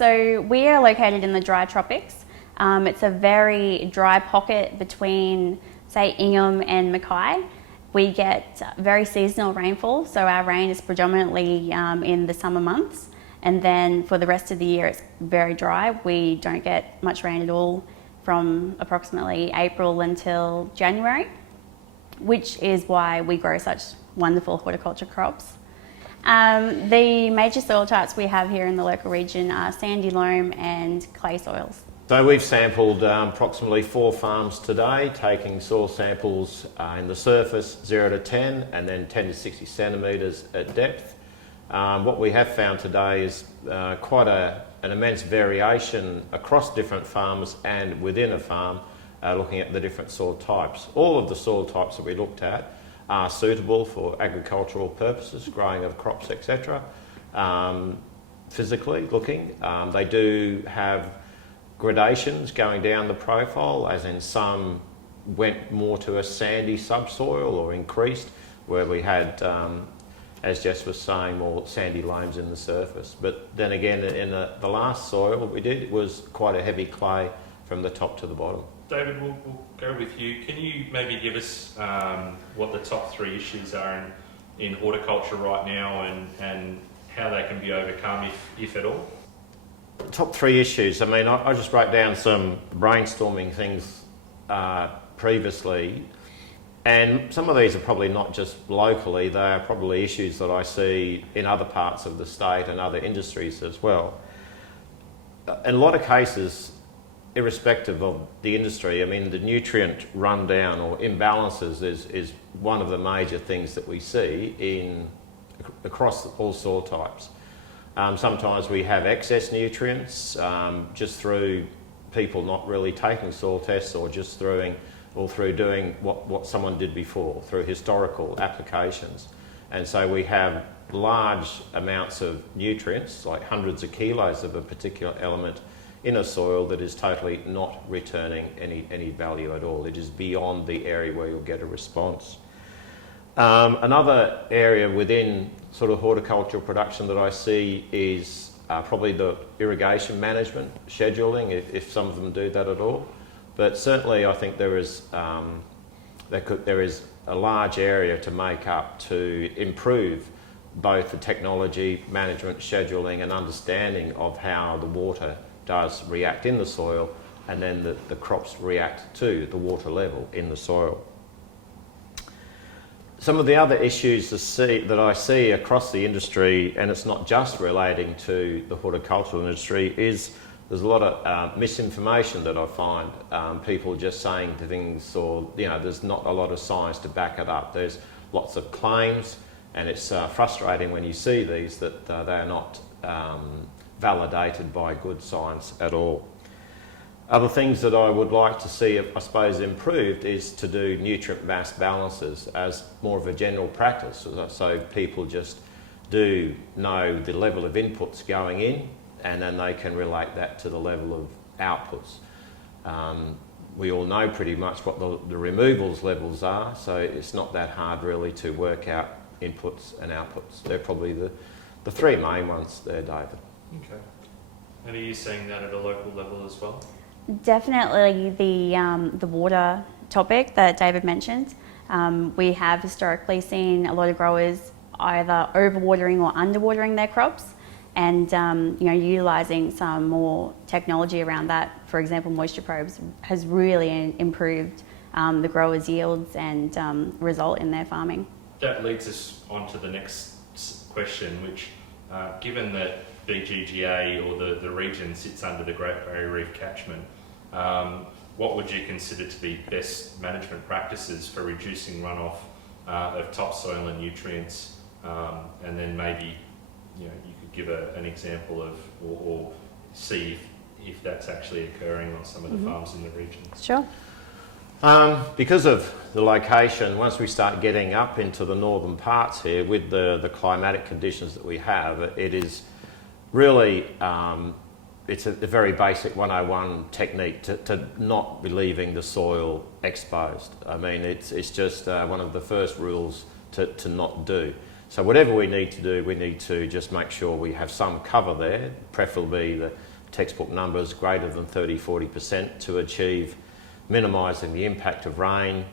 So we are located in the dry tropics. It's a very dry pocket between, say, Ingham and Mackay. We get very seasonal rainfall, so our rain is predominantly in the summer months, and then for the rest of the year it's very dry. We don't get much rain at all from approximately April until January, which is why we grow such wonderful horticulture crops. The major soil types we have here in the local region are sandy loam and clay soils. So we've sampled approximately 4 farms today, taking soil samples in the surface 0 to 10 and then 10 to 60 centimetres at depth. What we have found today is quite an immense variation across different farms and within a farm, looking at the different soil types. All of the soil types that we looked at are suitable for agricultural purposes, growing of crops, etc. Physically looking, they do have gradations going down the profile, as in some went more to a sandy subsoil or increased, where we had, as Jess was saying, more sandy loams in the surface. But then again, in the last soil, what we did was quite a heavy clay from the top to the bottom. David, we'll go with you. Can you maybe give us what the top 3 issues are in horticulture right now and how they can be overcome, if at all? Top 3 issues. I mean, I just wrote down some brainstorming things previously, and some of these are probably not just locally, they are probably issues that I see in other parts of the state and other industries as well. In a lot of cases, irrespective of the industry, I mean, the nutrient rundown or imbalances is one of the major things that we see across all soil types. Sometimes we have excess nutrients just through people not really taking soil tests, or just through doing what someone did before, through historical applications. And so we have large amounts of nutrients, like hundreds of kilos of a particular element in a soil that is totally not returning any value at all. It is beyond the area where you'll get a response. Another area within sort of horticultural production that I see is probably the irrigation management, scheduling, if some of them do that at all. But certainly I think there is a large area to make up to improve both the technology, management, scheduling and understanding of how the water does react in the soil, and then the crops react to the water level in the soil. Some of the other issues that I see across the industry, and it's not just relating to the horticultural industry, is there's a lot of misinformation that I find. People just saying things, or there's not a lot of science to back it up. There's lots of claims, and it's frustrating when you see these that they are not validated by good science at all. Other things that I would like to see, I suppose, improved is to do nutrient mass balances as more of a general practice, so people just do know the level of inputs going in, and then they can relate that to the level of outputs. We all know pretty much what the removals levels are, so it's not that hard really to work out inputs and outputs. They're probably the 3 main ones there, David. Okay. And are you seeing that at a local level as well? Definitely the water topic that David mentioned. We have historically seen a lot of growers either overwatering or underwatering their crops, and utilising some more technology around that. For example, moisture probes has really improved the growers' yields and result in their farming. That leads us on to the next question, which given that BGGA or the region sits under the Great Barrier Reef catchment, what would you consider to be best management practices for reducing runoff of topsoil and nutrients, and then maybe you could give an example of or see if that's actually occurring on some of the farms in the region? Sure. Because of the location, once we start getting up into the northern parts here with the climatic conditions that we have, it is really it's a very basic 101 technique to not be leaving the soil exposed. I mean, it's just one of the first rules to not do. So whatever we need to do, we need to just make sure we have some cover there, preferably textbook numbers greater than 30-40% to achieve minimising the impact of rain,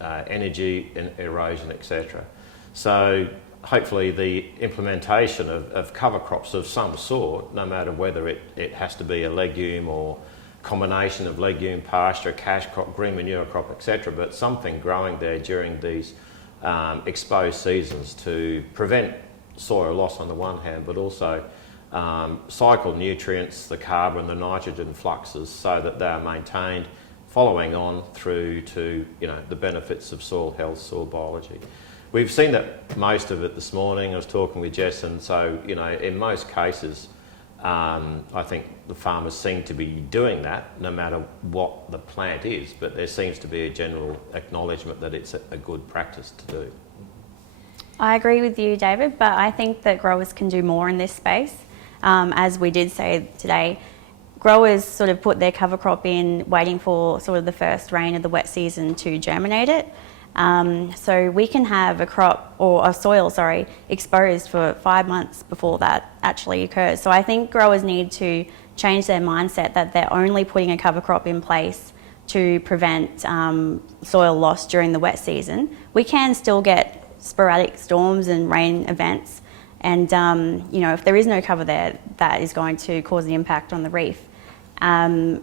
energy, erosion, etc. So hopefully the implementation of cover crops of some sort, no matter whether it has to be a legume or combination of legume, pasture, cash crop, green manure crop, etc., but something growing there during these exposed seasons to prevent soil loss on the one hand, but also cycle nutrients, the carbon, the nitrogen fluxes, so that they are maintained, following on through to the benefits of soil health, soil biology. We've seen that most of it this morning. I was talking with Jess, and so in most cases, I think the farmers seem to be doing that, no matter what the plant is. But there seems to be a general acknowledgement that it's a good practice to do. I agree with you, David, but I think that growers can do more in this space. As we did say today, growers sort of put their cover crop in waiting for sort of the first rain of the wet season to germinate it. So we can have a crop or a soil, exposed for 5 months before that actually occurs. So I think growers need to change their mindset that they're only putting a cover crop in place to prevent soil loss during the wet season. We can still get sporadic storms and rain events, and if there is no cover there, that is going to cause an impact on the reef. As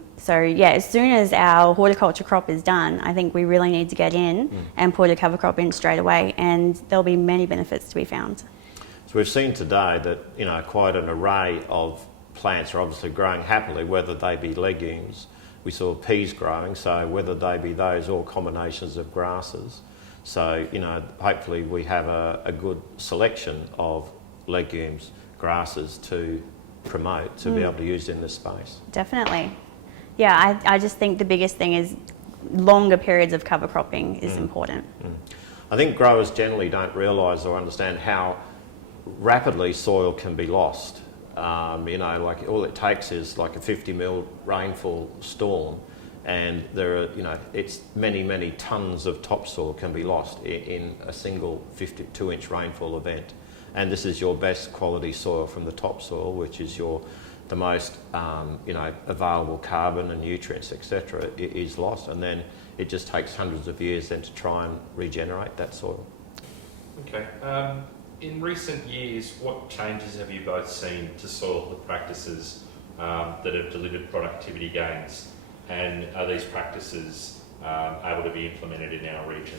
soon as our horticulture crop is done, I think we really need to get in and put a cover crop in straight away, and there'll be many benefits to be found. So we've seen today that quite an array of plants are obviously growing happily, whether they be legumes. We saw peas growing, so whether they be those or combinations of grasses. So hopefully we have a good selection of legumes, grasses to promote, to be able to use in this space. Definitely. Yeah, I just think the biggest thing is longer periods of cover cropping is important. I think growers generally don't realise or understand how rapidly soil can be lost. Like all it takes is like a 50 mil rainfall storm, and there are, it's many tons of topsoil can be lost in a single 52-inch rainfall event. And this is your best quality soil from the topsoil, which is the most available carbon and nutrients, etc. is lost, and then it just takes hundreds of years then to try and regenerate that soil. Okay. In recent years, what changes have you both seen to soil health practices that have delivered productivity gains, and are these practices able to be implemented in our region?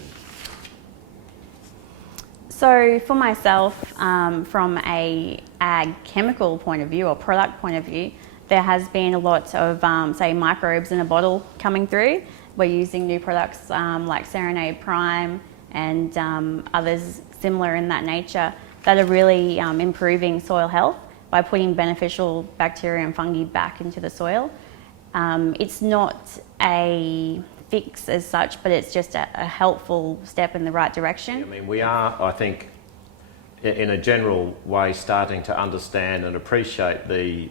So for myself, from a ag chemical point of view or product point of view, there has been a lot of, microbes in a bottle coming through. We're using new products like Serenade Prime and others similar in that nature that are really improving soil health by putting beneficial bacteria and fungi back into the soil. It's not a fix as such, but it's just a helpful step in the right direction. I mean, we are, I think, in a general way, starting to understand and appreciate the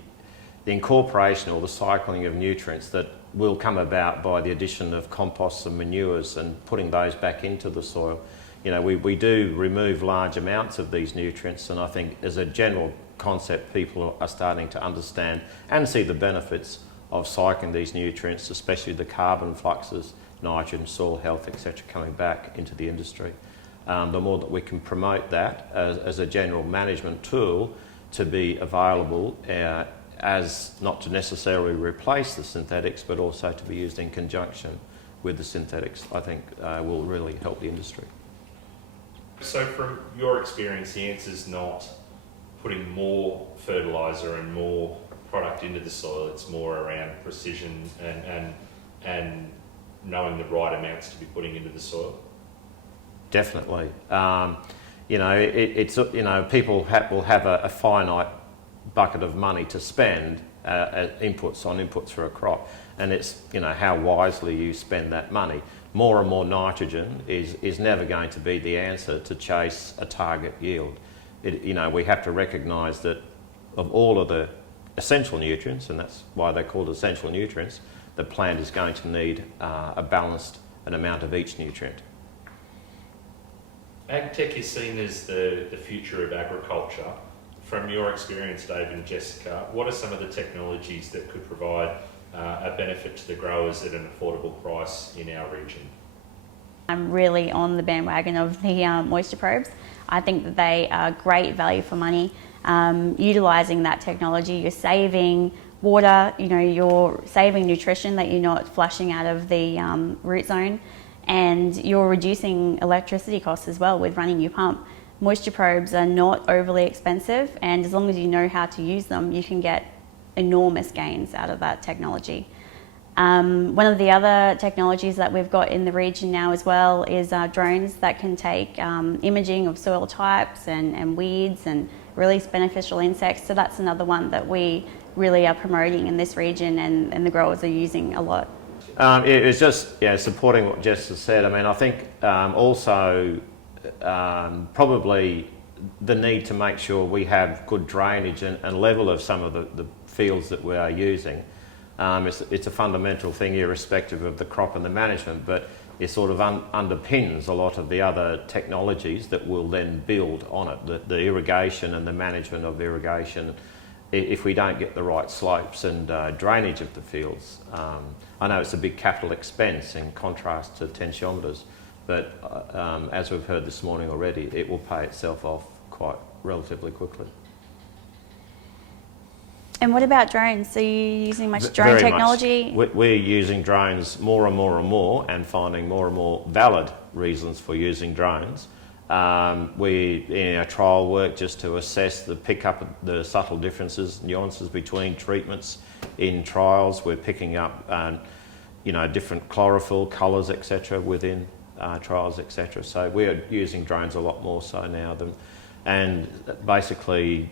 incorporation or the cycling of nutrients that will come about by the addition of composts and manures and putting those back into the soil. We do remove large amounts of these nutrients, and I think as a general concept, people are starting to understand and see the benefits of cycling these nutrients, especially the carbon fluxes, nitrogen, soil health, etc., coming back into the industry. The more that we can promote that as a general management tool to be available as not to necessarily replace the synthetics, but also to be used in conjunction with the synthetics, I think will really help the industry. So from your experience, the answer is not putting more fertiliser and more product into the soil. It's more around precision and knowing the right amounts to be putting into the soil. Definitely. People will have a finite bucket of money to spend inputs for a crop, and it's how wisely you spend that money. More and more nitrogen is never going to be the answer to chase a target yield. We have to recognise that of all of the essential nutrients, and that's why they're called essential nutrients, the plant is going to need a balanced amount of each nutrient. Agtech is seen as the future of agriculture from your experience, Dave and Jessica, what are some of the technologies that could provide a benefit to the growers at an affordable price in our region? I'm really on the bandwagon of the moisture probes. I think that they are great value for money. Utilising that technology, you're saving water, you're saving nutrition that you're not flushing out of the root zone, and you're reducing electricity costs as well with running your pump. Moisture probes are not overly expensive, and as long as you know how to use them, you can get enormous gains out of that technology. One of the other technologies that we've got in the region now as well is drones that can take imaging of soil types and weeds and release beneficial insects. So that's another one that we really are promoting in this region, and the growers are using a lot. It's just supporting what Jess has said. I mean, I think also probably the need to make sure we have good drainage and level of some of the fields that we are using. It's a fundamental thing irrespective of the crop and the management, but it sort of underpins a lot of the other technologies that will then build on it, the irrigation and the management of irrigation. If we don't get the right slopes and drainage of the fields, I know it's a big capital expense in contrast to tensiometers, but as we've heard this morning already, it will pay itself off quite relatively quickly. And what about drones? So you're using much drone Very technology? Much. We're using drones more and more and more, and finding more and more valid reasons for using drones. We, in our trial work, just to assess pick up the subtle differences, nuances between treatments in trials, we're picking up, different chlorophyll colours, etc., within trials, etc. So we're using drones a lot more so now and basically,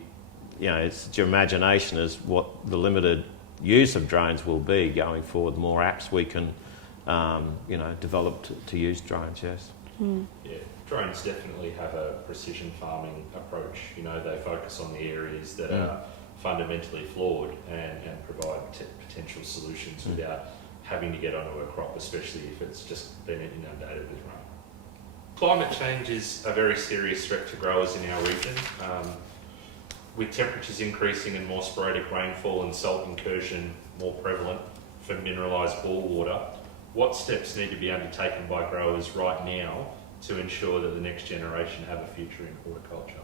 it's your imagination is what the limited use of drones will be going forward. The more apps we can, develop to use drones, yes. Yeah, drones definitely have a precision farming approach. They focus on the areas that are fundamentally flawed and provide potential solutions without having to get onto a crop, especially if it's just been inundated with rain. Climate change is a very serious threat to growers in our region. With temperatures increasing and more sporadic rainfall and salt incursion more prevalent for mineralised bore water, what steps need to be undertaken by growers right now to ensure that the next generation have a future in horticulture?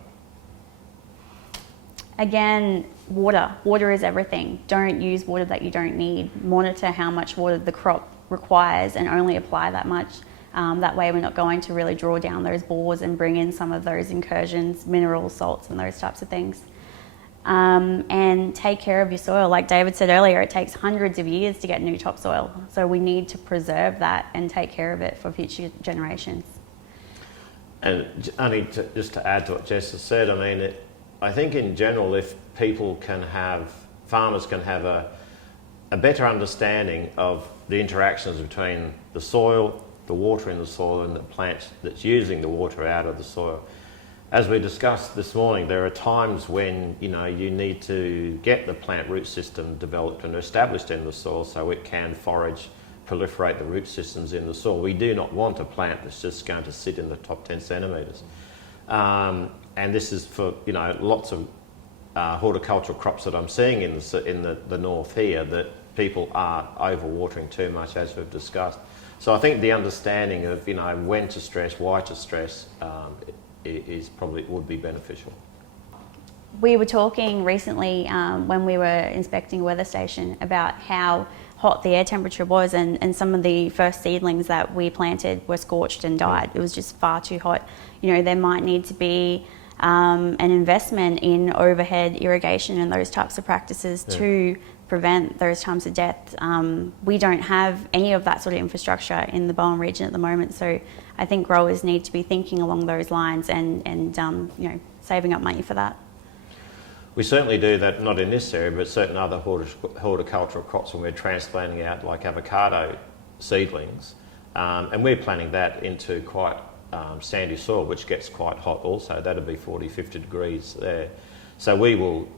Again, water. Water is everything. Don't use water that you don't need. Monitor how much water the crop requires and only apply that much. That way we're not going to really draw down those bores and bring in some of those incursions, minerals, salts and those types of things. And take care of your soil. Like David said earlier, it takes hundreds of years to get new topsoil. So we need to preserve that and take care of it for future generations. And just to add to what Jess has said, I think in general, if farmers can have a better understanding of the interactions between the soil, the water in the soil, and the plant that's using the water out of the soil. As we discussed this morning, there are times when you need to get the plant root system developed and established in the soil so it can forage, proliferate the root systems in the soil. We do not want a plant that's just going to sit in the top 10 centimetres. And this is for lots of horticultural crops that I'm seeing in the north here, that people are overwatering too much, as we've discussed. So I think the understanding of when to stress, why to stress, would be beneficial. We were talking recently when we were inspecting a weather station about how hot the air temperature was, and some of the first seedlings that we planted were scorched and died. It was just far too hot. There might need to be an investment in overhead irrigation and those types of practices to prevent those times of death. We don't have any of that sort of infrastructure in the Bowen region at the moment, so I think growers need to be thinking along those lines and saving up money for that. We certainly do that, not in this area, but certain other horticultural crops when we're transplanting out, like avocado seedlings, and we're planting that into quite sandy soil, which gets quite hot also. That'll be 40, 50 degrees there. So we will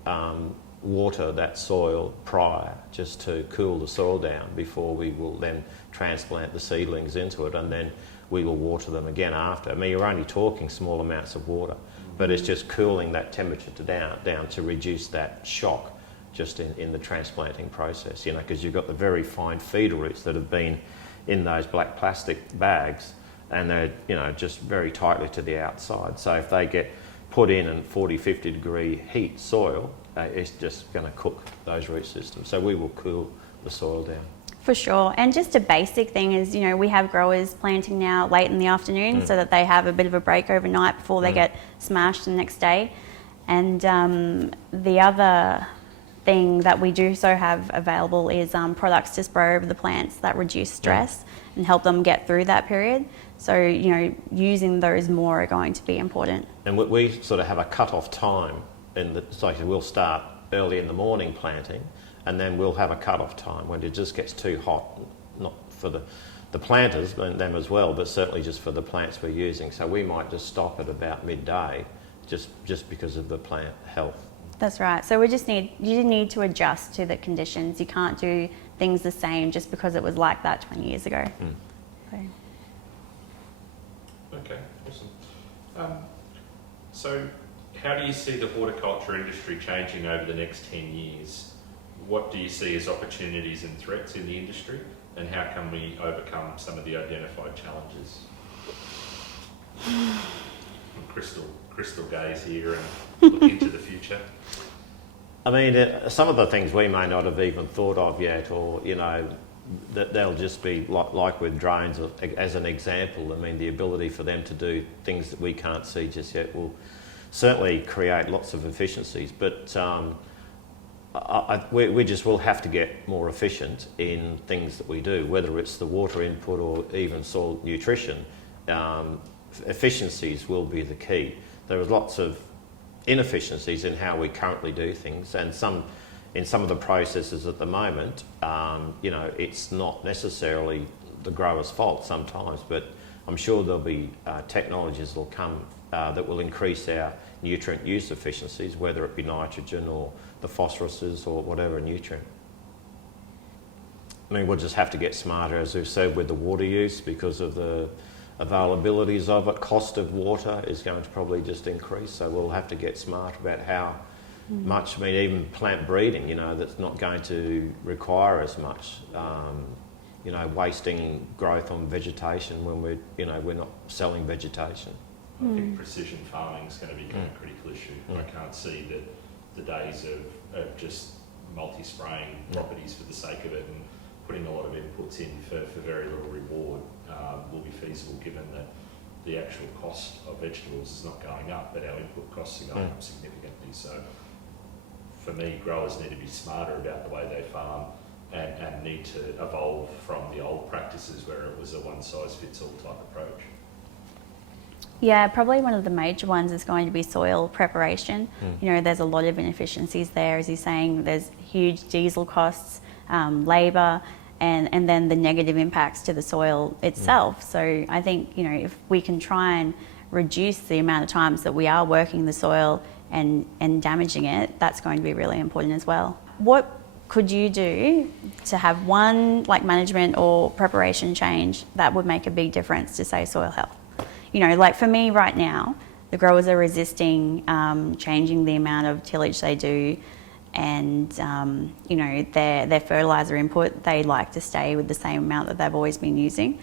water that soil prior, just to cool the soil down, before we will then transplant the seedlings into it, and then we will water them again after. You're only talking small amounts of water. but it's just cooling that temperature down to reduce that shock just in the transplanting process, because you've got the very fine feeder roots that have been in those black plastic bags, and they're, just very tightly to the outside. So if they get put in 40, 50 degree heat soil, it's just going to cook those root systems. So we will cool the soil down. For sure. And just a basic thing is, we have growers planting now late in the afternoon so that they have a bit of a break overnight before they get smashed the next day. And the other thing that we do so have available is products to spray over the plants that reduce stress and help them get through that period. So, using those more are going to be important. And we sort of have a cut-off time. So we'll start early in the morning planting, and then we'll have a cut-off time when it just gets too hot, not for the planters and them as well, but certainly just for the plants we're using. So we might just stop at about midday just because of the plant health. That's right. So you need to adjust to the conditions. You can't do things the same just because it was like that 20 years ago. Okay, awesome. So how do you see the horticulture industry changing over the next 10 years? What do you see as opportunities and threats in the industry, and how can we overcome some of the identified challenges? Crystal gaze here and look into the future. I mean, some of the things we may not have even thought of yet, or, that they'll just be like with drones, as an example. I mean, the ability for them to do things that we can't see just yet will certainly create lots of efficiencies. But we just will have to get more efficient in things that we do, whether it's the water input or even soil nutrition. Efficiencies will be the key. There are lots of inefficiencies in how we currently do things, and in some of the processes at the moment, it's not necessarily the grower's fault sometimes, but I'm sure there'll be technologies that will come that will increase our nutrient use efficiencies, whether it be nitrogen or the phosphoruses or whatever nutrient. I mean, we'll just have to get smarter, as we've said, with the water use because of the availabilities of it. Cost of water is going to probably just increase, so we'll have to get smart about how much. I mean, even plant breeding, that's not going to require as much, wasting growth on vegetation when we're not selling vegetation. I think precision farming is going to become a critical issue. I can't see that the days of just multi-spraying properties for the sake of it and putting a lot of inputs in for very little reward will be feasible, given that the actual cost of vegetables is not going up, but our input costs are going up significantly. So for me, growers need to be smarter about the way they farm and need to evolve from the old practices where it was a one-size-fits-all type approach. Yeah, probably one of the major ones is going to be soil preparation. There's a lot of inefficiencies there, as you're saying. There's huge diesel costs, labour, and then the negative impacts to the soil itself. So I think, if we can try and reduce the amount of times that we are working the soil and damaging it, that's going to be really important as well. What could you do to have one management or preparation change that would make a big difference to, say, soil health? For me right now, the growers are resisting changing the amount of tillage they do, and their fertiliser input, they like to stay with the same amount that they've always been using.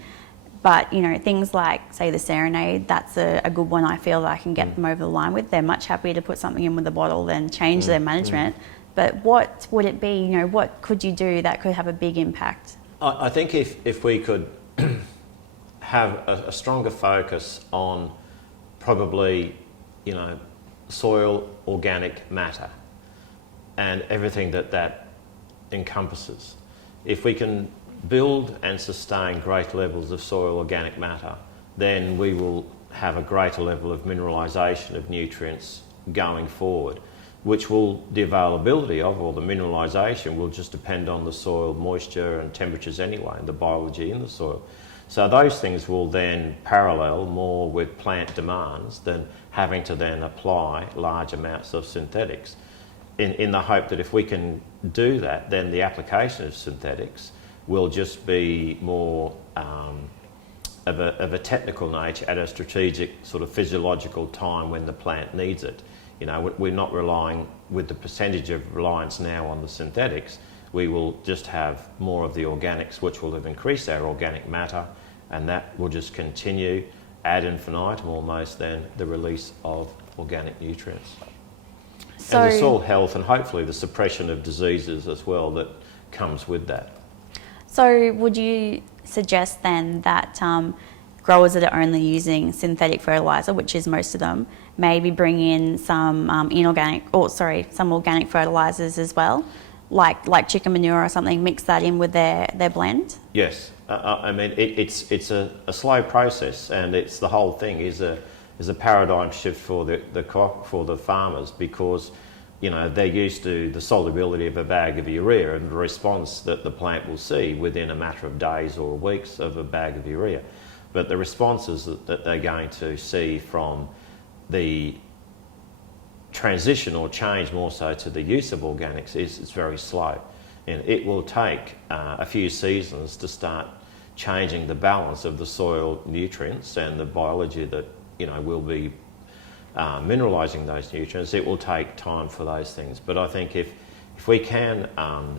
But things like, say, the Serenade, that's a good one. I feel that I can get them over the line with. They're much happier to put something in with the bottle than change their management. But what would it be? What could you do that could have a big impact? I think if we could have a stronger focus on probably, soil organic matter and everything that encompasses. If we can build and sustain great levels of soil organic matter, then we will have a greater level of mineralisation of nutrients going forward, which will, the availability of, or the mineralisation will just depend on the soil moisture and temperatures anyway, and the biology in the soil. So those things will then parallel more with plant demands than having to then apply large amounts of synthetics, in the hope that if we can do that, then the application of synthetics will just be more of a technical nature at a strategic sort of physiological time when the plant needs it. You know, we're not relying with the percentage of reliance now on the synthetics. We will just have more of the organics, which will have increased our organic matter, and that will just continue ad infinitum almost then the release of organic nutrients. So, and the soil health and hopefully the suppression of diseases as well that comes with that. so would you suggest then that growers that are only using synthetic fertiliser, which is most of them, maybe bring in some some organic fertilisers as well, like chicken manure or something, mix that in with their blend? Yes, I mean it's a slow process, and it's the whole thing is a paradigm shift for the farmers, because you know they're used to the solubility of a bag of urea and the response that the plant will see within a matter of days or weeks of a bag of urea, but the responses that they're going to see from the transition or change more so to the use of organics is very slow, and it will take a few seasons to start changing the balance of the soil nutrients and the biology that will be mineralising those nutrients. It will take time for those things, but I think if we can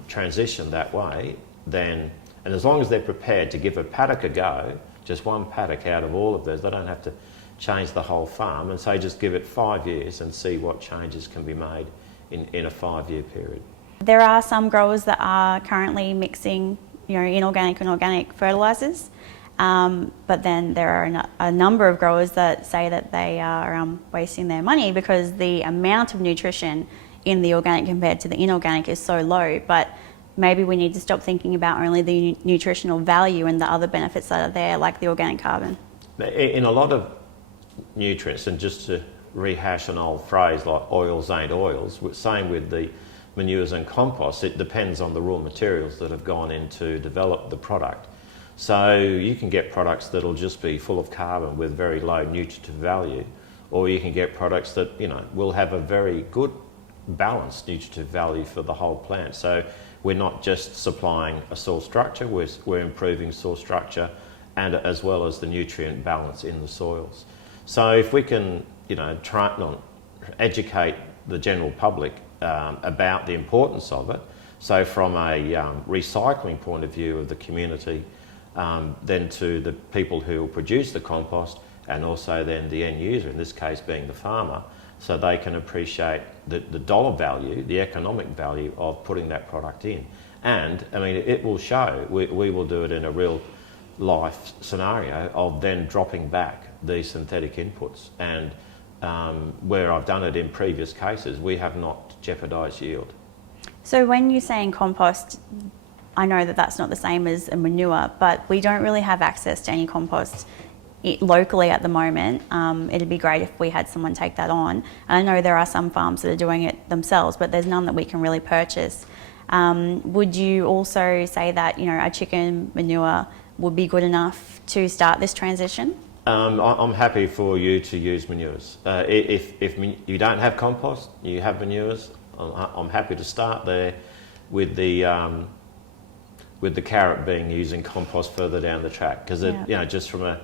transition that way, then, and as long as they're prepared to give a paddock a go, just one paddock out of all of those, they don't have to change the whole farm, and say just give it 5 years and see what changes can be made in a 5-year period. There are some growers that are currently mixing inorganic and organic fertilisers, but then there are a number of growers that say that they are wasting their money because the amount of nutrition in the organic compared to the inorganic is so low. But maybe we need to stop thinking about only the nutritional value and the other benefits that are there, like the organic carbon. In a lot of nutrients, and just to rehash an old phrase like oils ain't oils, same with the manures and compost, it depends on the raw materials that have gone in to develop the product. So you can get products that'll just be full of carbon with very low nutritive value, or you can get products that will have a very good balanced nutritive value for the whole plant. So we're not just supplying a soil structure, we're improving soil structure and as well as the nutrient balance in the soils. So if we can try and educate the general public about the importance of it, so from a recycling point of view of the community, then to the people who will produce the compost, and also then the end user, in this case being the farmer, so they can appreciate the dollar value, the economic value of putting that product in. And I mean, it will show, we will do it in a real life scenario of then dropping back these synthetic inputs, and where I've done it in previous cases, we have not jeopardised yield. So when you're saying compost, I know that that's not the same as a manure, but we don't really have access to any compost locally at the moment. It'd be great if we had someone take that on. And I know there are some farms that are doing it themselves, but there's none that we can really purchase. Would you also say that a chicken manure would be good enough to start this transition? I'm happy for you to use manures. If you don't have compost, you have manures, I'm happy to start there with the carrot being using compost further down the track, because just from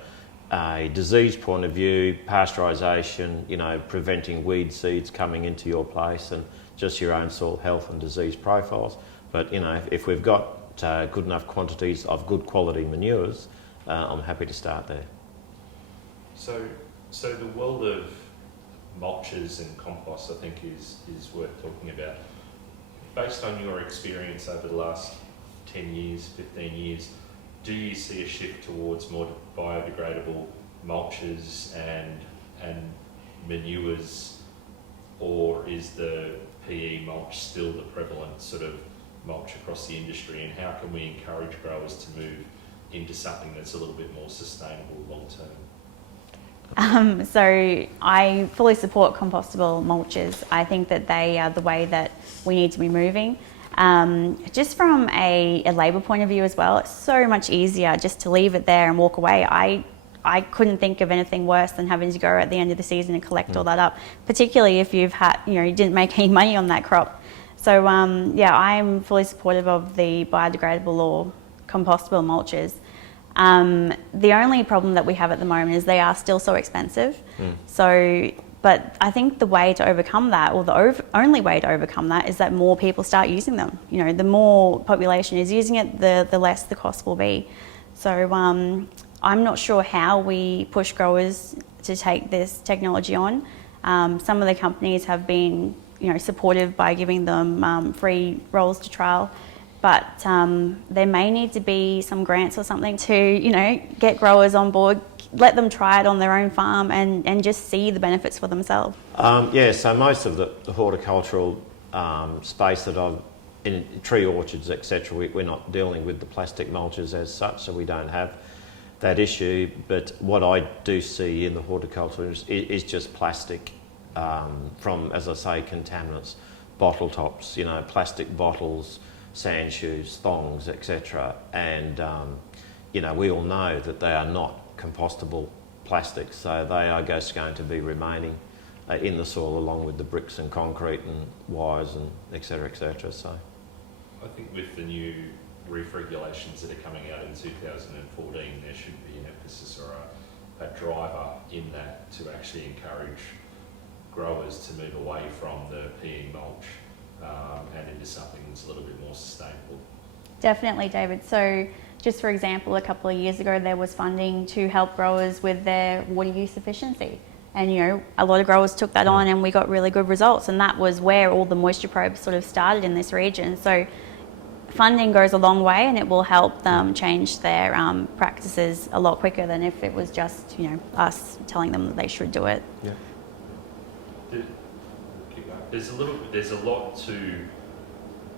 a disease point of view, pasteurisation, preventing weed seeds coming into your place, and just your own soil health and disease profiles. But if we've got good enough quantities of good quality manures, I'm happy to start there. So the world of mulches and compost, I think, is worth talking about. Based on your experience over the last 10 years, 15 years, do you see a shift towards more biodegradable mulches and manures, or is the PE mulch still the prevalent sort of mulch across the industry, and how can we encourage growers to move into something that's a little bit more sustainable long term? So I fully support compostable mulches. I think that they are the way that we need to be moving. Just from a labour point of view as well, it's so much easier just to leave it there and walk away. I couldn't think of anything worse than having to go at the end of the season and collect all that up, particularly if you've had, you didn't make any money on that crop. So I'm fully supportive of the biodegradable or compostable mulches. The only problem that we have at the moment is they are still so expensive. So, but I think the way to overcome that, or the only way to overcome that, is that more people start using them. You know, the more population is using it, the less the cost will be. So I'm not sure how we push growers to take this technology on. Some of the companies have been, you know, supportive by giving them free rolls to trial. But there may need to be some grants or something to, you know, get growers on board, let them try it on their own farm and just see the benefits for themselves. Yeah, so most of the horticultural space that I've, in tree orchards, etc., we're not dealing with the plastic mulches as such, so we don't have that issue. But what I do see in the horticulture is just plastic from, as I say, contaminants, bottle tops, you know, plastic bottles, sand shoes, thongs, etc. And, you know, we all know that they are not compostable plastics, so they are just going to be remaining in the soil along with the bricks and concrete and wires and etc. etc. So I think with the new reef regulations that are coming out in 2014, there should be an emphasis or a driver in that to actually encourage growers to move away from the PE mulch and into something that's a little bit more sustainable. Definitely, David. So just for example, a couple of years ago, there was funding to help growers with their water use efficiency. And, you know, a lot of growers took that on and we got really good results. And that was where all the moisture probes sort of started in this region. So funding goes a long way and it will help them change their practices a lot quicker than if it was just, you know, us telling them that they should do it. yeah. There's a lot to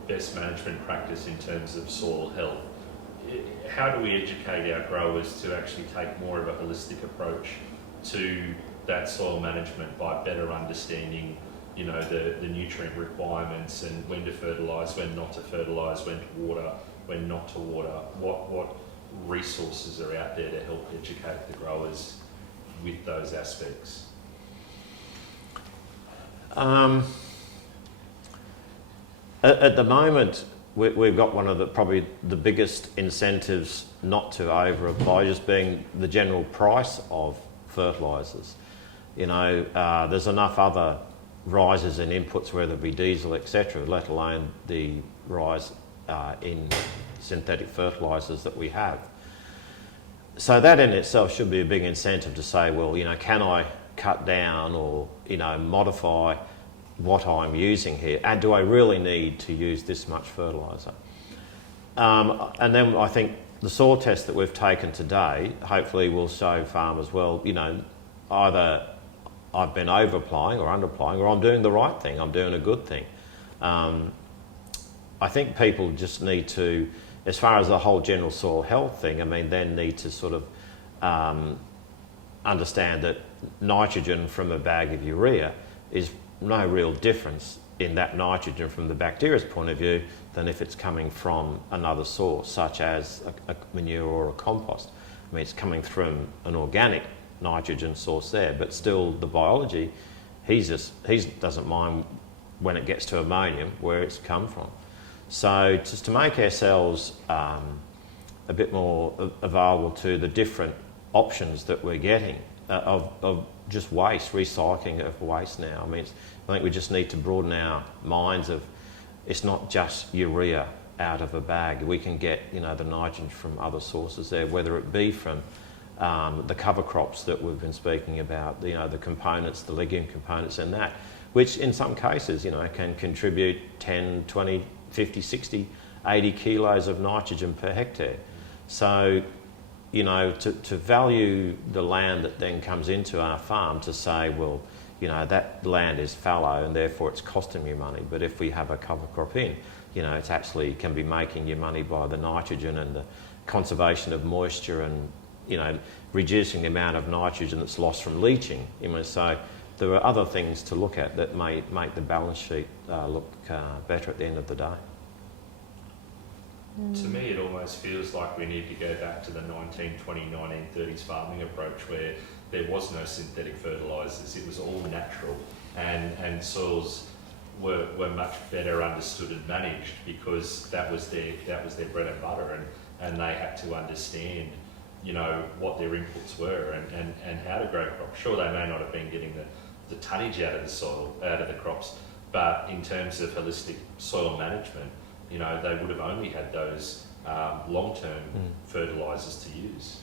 best management practice in terms of soil health. How do we educate our growers to actually take more of a holistic approach to that soil management by better understanding, you know, the nutrient requirements and when to fertilise, when not to fertilise, when to water, when not to water? What resources are out there to help educate the growers with those aspects? At the moment, we've got one of the probably the biggest incentives not to over-apply, just being the general price of fertilisers. You know, there's enough other rises in inputs, whether it be diesel, etc., let alone the rise in synthetic fertilisers that we have. So that in itself should be a big incentive to say, well, you know, can I cut down or, you know, modify what I'm using here, and do I really need to use this much fertiliser? And then I think the soil test that we've taken today hopefully will show farmers, well, you know, either I've been over-applying or under-applying, or I'm doing the right thing, I'm doing a good thing. I think people just need to, as far as the whole general soil health thing, I mean, then need to sort of understand that nitrogen from a bag of urea is no real difference in that nitrogen from the bacteria's point of view than if it's coming from another source, such as a manure or a compost. I mean, it's coming from an organic nitrogen source there, but still the biology, he doesn't mind when it gets to ammonium where it's come from. So just to make ourselves a bit more available to the different options that we're getting of just waste, recycling of waste now. I mean, I think we just need to broaden our minds of it's not just urea out of a bag. We can get, you know, the nitrogen from other sources there, whether it be from the cover crops that we've been speaking about, you know, the components, the legume components and that, which in some cases, you know, can contribute 10, 20, 50, 60, 80 kilos of nitrogen per hectare. So, you know, to value the land that then comes into our farm, to say, well, you know, that land is fallow and therefore it's costing me money. But if we have a cover crop in, you know, it's actually can be making you money by the nitrogen and the conservation of moisture and, you know, reducing the amount of nitrogen that's lost from leaching. You know, so there are other things to look at that may make the balance sheet look better at the end of the day. To me, it almost feels like we need to go back to the 1920s, 1930s farming approach where there was no synthetic fertilisers. It was all natural, and soils were much better understood and managed because that was their bread and butter, and they had to understand you know, what their inputs were and how to grow crops. Sure, they may not have been getting the tonnage out of the soil, out of the crops, but in terms of holistic soil management, you know, they would have only had those long-term fertilisers to use.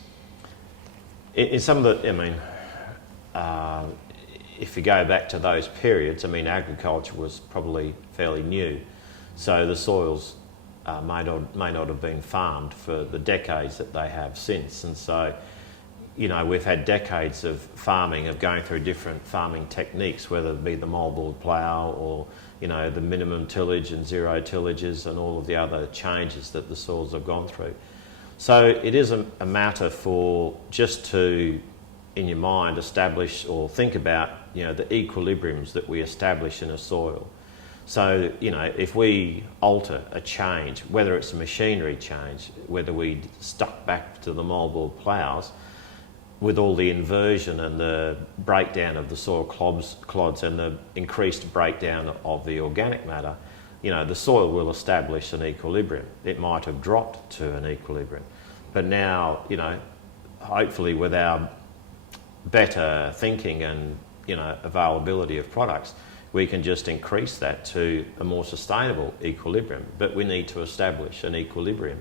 In some of the, I mean, if you go back to those periods, I mean, agriculture was probably fairly new, so the soils may not have been farmed for the decades that they have since, and so, you know, we've had decades of farming, of going through different farming techniques, whether it be the moldboard plough or, you know, the minimum tillage and zero tillages and all of the other changes that the soils have gone through. So it is a matter for just to, in your mind, establish or think about, you know, the equilibriums that we establish in a soil. So, you know, if we alter a change, whether it's a machinery change, whether we stuck back to the moldboard ploughs, with all the inversion and the breakdown of the soil clods and the increased breakdown of the organic matter, you know, the soil will establish an equilibrium. It might have dropped to an equilibrium. But now, you know, hopefully with our better thinking and, you know, availability of products, we can just increase that to a more sustainable equilibrium. But we need to establish an equilibrium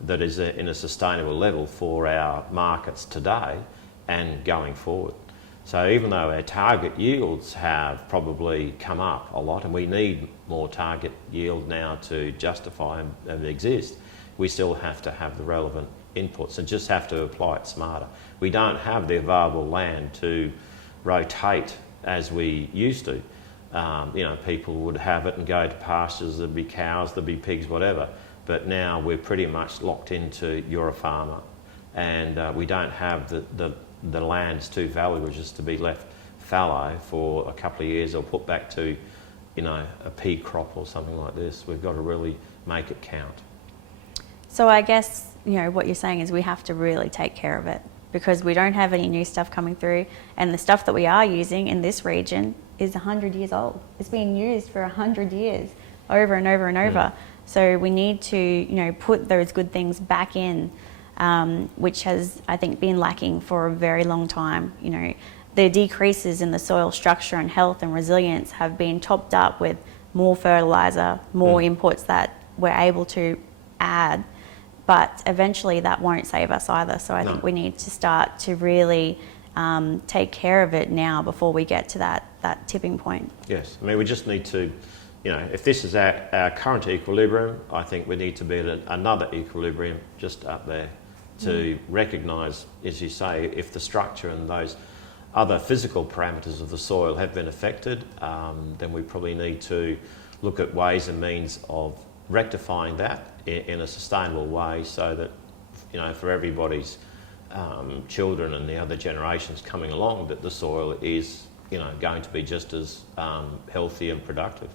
that is in a sustainable level for our markets today and going forward. So even though our target yields have probably come up a lot, and we need more target yield now to justify and exist, we still have to have the relevant inputs and just have to apply it smarter. We don't have the available land to rotate as we used to. You know, people would have it and go to pastures, there'd be cows, there'd be pigs, whatever. But now we're pretty much locked into you're a farmer, and we don't have the land's too valuable just to be left fallow for a couple of years or put back to, you know, a pea crop or something like this. We've got to really make it count. So I guess, you know, what you're saying is we have to really take care of it because we don't have any new stuff coming through, and the stuff that we are using in this region is 100 years old. It's been used for 100 years, over and over and over. So we need to, you know, put those good things back in, which has, I think, been lacking for a very long time. You know, the decreases in the soil structure and health and resilience have been topped up with more fertiliser, more inputs that we're able to add, but eventually that won't save us either. So I think we need to start to really take care of it now before we get to that tipping point. Yes, I mean, we just need to, you know, if this is our current equilibrium, I think we need to be at another equilibrium just up there to recognise, as you say, if the structure and those other physical parameters of the soil have been affected, then we probably need to look at ways and means of rectifying that in a sustainable way so that, you know, for everybody's children and the other generations coming along, that the soil is, you know, going to be just as healthy and productive.